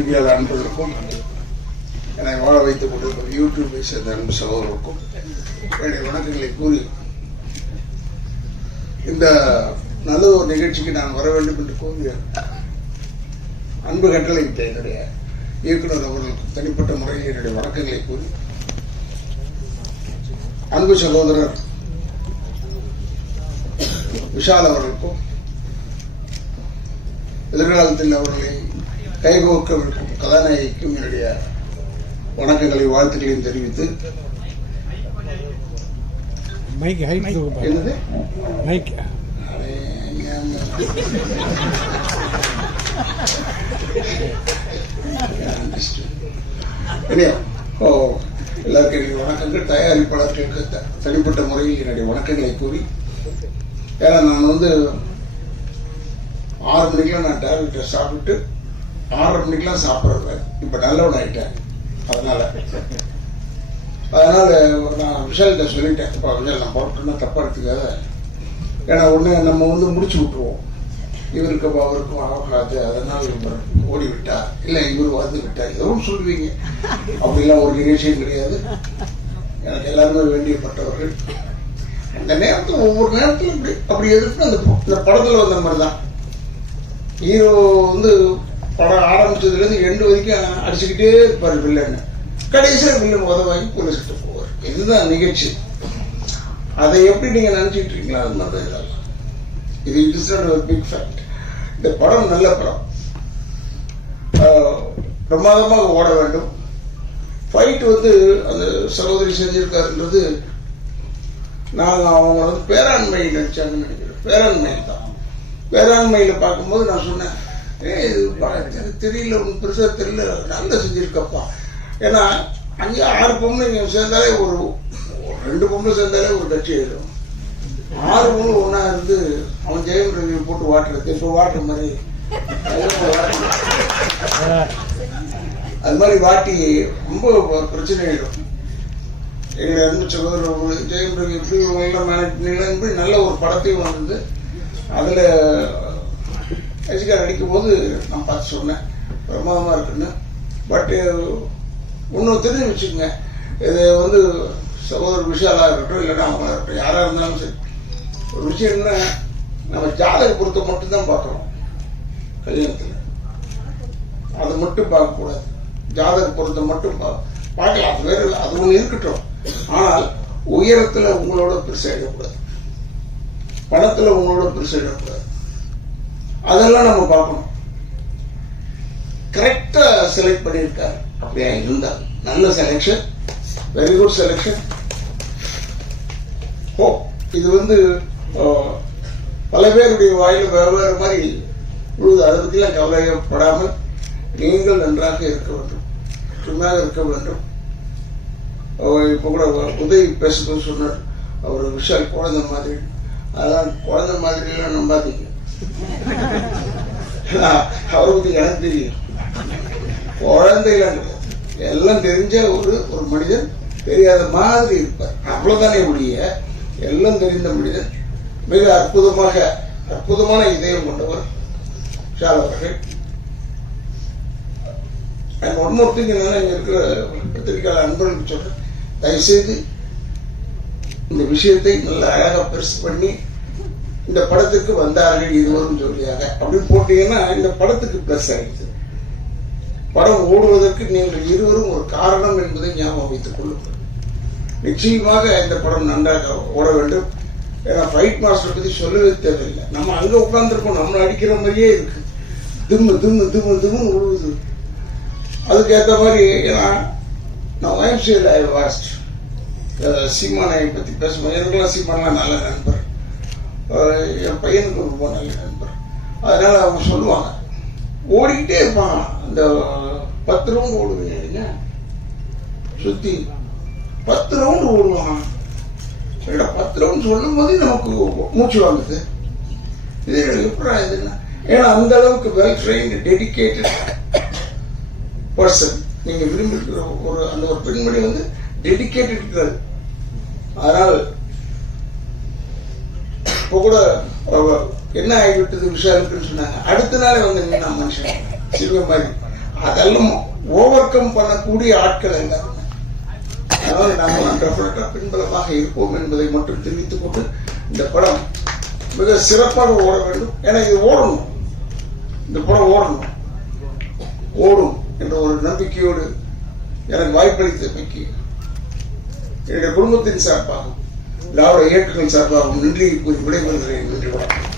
பத்திரிகையாளர் அன்பர்களுக்கும் என்னை வாழ வைத்துக் கொண்டிருக்கும் யூடியூபை சேர்ந்த அன்பு சகோதரருக்கும் என்னுடைய வணக்கங்களை கூறி இந்த நல்ல ஒரு நிகழ்ச்சிக்கு நான் வர வேண்டும் என்று கூறிய அன்பு கட்டளையிட்ட என்னுடைய இயக்குனர் அவர்களுக்கு தனிப்பட்ட முறையில் என்னுடைய வணக்கங்களை கூறி அன்பு சகோதரர் விஷால் அவர்களுக்கும் எதிர்காலத்தில் அவர்களை கைகோர்க்கவிருக்கும் கதாநாயகிக்கும் என்னுடைய வணக்கங்களை வாழ்த்துக்களையும் தெரிவித்து என்னது? ஓ எல்லாருக்கும் என்னுடைய வணக்கங்கள். தயாரிப்பாளர்களுக்கு தனிப்பட்ட முறையில் என்னுடைய வணக்கங்களை கூறி ஏன்னா நான் வந்து ஆறு மணிக்கெல்லாம் நான் டேப்லெட்டை சாப்பிட்டு ஆறரை மணிக்கெல்லாம் சாப்பிட்றேன் இப்போ நல்லவன் ஆகிட்டேன் அதனால. அதனால் நான் விஷால்கிட்ட சொல்லிட்டேன். இப்போ விஷால் நான் புறப்பட்டுனா தப்பாக எடுத்துக்காத. ஏன்னா ஒன்று நம்ம வந்து முடிச்சு விட்டுருவோம். இவருக்கு அவருக்கும் ஆகாது. அதனால் இவர் ஓடி விட்டா இல்லை இவர் வந்து விட்டா எதுவும் சொல்லுவீங்க. அப்படிலாம் ஒரு நிகழ்ச்சியும் கிடையாது. எனக்கு எல்லாருமே வேண்டியப்பட்டவர்கள். அந்த நேரத்தில் ஒவ்வொரு நேரத்தில் இப்படி அப்படி எதிர்த்து அந்த இந்த படத்தில் வந்த மாதிரி தான். ஹீரோ வந்து படம் ஆரம்பிச்சதுலேருந்து எண்டு வரைக்கும் அடிச்சுக்கிட்டே இருப்பார் வில்லன்னு கடைசியாக வில்லன் உத வாங்கி போலீஸ்கிட்ட போவார். இதுதான் நிகழ்ச்சி. அதை எப்படி நீங்கள் நினச்சிட்டு இருக்கீங்களா அது மாதிரி இதெல்லாம் இது it is not big fact இந்த படம் நல்ல படம். பிரமாதமாக ஓட வேண்டும். ஃபைட் வந்து அந்த சகோதரி செஞ்சிருக்காருன்றது நாங்கள் அவங்க வந்து பேராண்மை நடிச்சாங்கன்னு நினைக்கிறேன். பேராண்மை தான். பேராண்மையில் பார்க்கும்போது நான் சொன்னேன் ஏய் இது எனக்கு தெரியல ஒன்று பெருசாக தெரியல. நல்லா செஞ்சிருக்கப்பா. ஏன்னா அங்கே ஆறு பொம்பளை சேர்ந்தாலே ஒரு ரெண்டு பொம்பளை சேர்ந்தாலே ஒரு கட்சி ஆயிடும் ஆறு பொண்ணு ஒன்றா இருந்து அவன் ஜெயம் ரவி போட்டு வாட்டுறது. இப்போ வாட்டுற மாதிரி. அது மாதிரி வாட்டி ரொம்ப பிரச்சனை ஆயிடும் எங்களை அன்பு சகோதரர் ஜெயம் ரவி எப்படி இவங்கெல்லாம் மேனேஜ் பண்ணீங்களா நல்ல ஒரு படத்தையும் வந்தது. அதில் ரசிகா அடிக்கும்போது நான் பார்த்து சொன்னேன். பிரமாதமாக இருக்குன்னு. பட்டு இன்னும் தெரிஞ்சு வச்சுக்கோங்க. இது வந்து சகோதரர் விஷாலாக இருக்கட்டும் இல்லைன்னா அவங்களா இருக்கட்டும் யாராக இருந்தாலும் சரி. ஒரு விஷயம் என்ன நம்ம ஜாதக பொருத்த மட்டும்தான் பார்க்குறோம் கல்யாணத்தில். அது மட்டும் பார்க்கக்கூடாது. ஜாதக பொருத்த மட்டும் பா- பார்க்கலாம். அது வேறு இல்லை. அது ஒன்று இருக்கட்டும். ஆனால் உயரத்தில் உங்களோட பெருசாகிடக்கூடாது பணத்தில் உங்களோட பெருசாகிடக்கூடாது அதெல்லாம் நம்ம பார்க்கணும். கரெக்டா செலக்ட் பண்ணியிருக்காரு. அப்படியா இருந்தால் நல்ல செலெக்ஷன் வெரி குட் செலெக்ஷன் ஓ இது வந்து பல பேருடைய வாயில் வெவ்வேறு மாதிரி உழுது. அதை பற்றிலாம் கவலைப்படாமல் நீங்கள் நன்றாக இருக்க வேண்டும். ஒற்றுமையாக இருக்க வேண்டும். இப்போ கூட உதவி பேசும்போது சொன்னார் அவர் விஷால் குழந்தை மாதிரி. அதெல்லாம் குழந்தை மாதிரிலாம் நம்பாதீங்க. அவரை பற்றி எனக்கு தெரியும் குழந்தைகள் எல்லாம் தெரிஞ்ச ஒரு ஒரு மனிதன் தெரியாத மாதிரி இருப்பார். அவ்வளவுதானே ஒழிய எல்லாம் தெரிந்த மனிதன் மிக அற்புதமாக அற்புதமான இதயம் கொண்டவர் ஷால் அவர்கள். அண்ட் ஒன் மோர் திங் என்னன்னா இங்க இருக்கிற பத்திரிகையாளர் அன்பர்களுக்கு சொல்றேன் தயவுசெய்து இந்த விஷயத்தை நல்ல அழகாக பெருசு பண்ணி இந்த படத்துக்கு வந்தார்கள் இருவரும் ஜோடியாக அப்படின்னு போட்டீங்கன்னா இந்த படத்துக்கு பிளஸ் ஆயிடுச்சு. படம் ஓடுவதற்கு நீங்கள் இருவரும் ஒரு காரணம் என்பதை ஞாபகம் வைத்துக் கொள்ளுங்கள். நிச்சயமாக இந்த படம் நன்றாக ஓட வேண்டும். ஏன்னா ஃபைட் மாஸ்டர் பற்றி சொல்லவே தேவையில்லை. நம்ம அங்கே உட்காந்துருப்போம் நம்மளை அடிக்கிற மாதிரியே இருக்கு. திம்மு திம்மு திம்மு திம்முன்னு உழுவுது அதுக்கேற்ற மாதிரி ஏன்னா நான் ஒயம்சியில் ஐ வாஸ்ட் சீமானை பற்றி பேசும்போது எனக்குலாம் சீமானெலாம் நல்ல நண்பர். என் பையனுக்கு ரொம்ப நல்ல நண்பர். அதனால அவங்க சொல்லுவாங்க. ஓடிக்கிட்டே இருப்பாங்க அந்த பத்து ரவுண்ட் ஓடுவீங்க சுத்தி. பத்து ரவுண்ட் ஓடுவாங்க சரிடா பத்து ரவுண்ட் சொல்லும் போதே நமக்கு மூச்சு வாங்குது. இது எப்படா இதுன்னா? ஏன்னா அந்த அளவுக்கு வெல் ட்ரெயின்டு டெடிக்கேட்டட் பர்சன் நீங்க விரும்பி இருக்கிற ஒரு அந்த ஒரு பெண்மணி வந்து டெடிக்கேட்டட் கேர்ள் அதனால் இப்போ கூட அவ என்ன ஆகிவிட்டது விஷாலுக்குன்னு சொன்னாங்க. அடுத்த நாளே வந்து நான் மனுஷன். சிறுவ மாதிரி. அதெல்லாம் ஓவர் கம் பண்ணக்கூடிய ஆட்கள் எல்லாருமே அதனால நாமெல்லாம் டெஃபினட்டா பின்பலமாக இருப்போம் என்பதை மட்டும் தெரிவித்துக் கொண்டு இந்த படம் மிக சிறப்பாக ஓட வேண்டும். ஏன்னா இது ஓடணும். இந்த படம் ஓடணும். ஓடும் என்ற ஒரு நம்பிக்கையோடு எனக்கு வாய்ப்பளித்தமைக்கு என்னுடைய குடும்பத்தின் சார்பாகவும் திராவிட இயக்கங்கள் சார்பாகவும் நன்றியை கூறி விடைபெறுகிறேன். நன்றி வணக்கம்.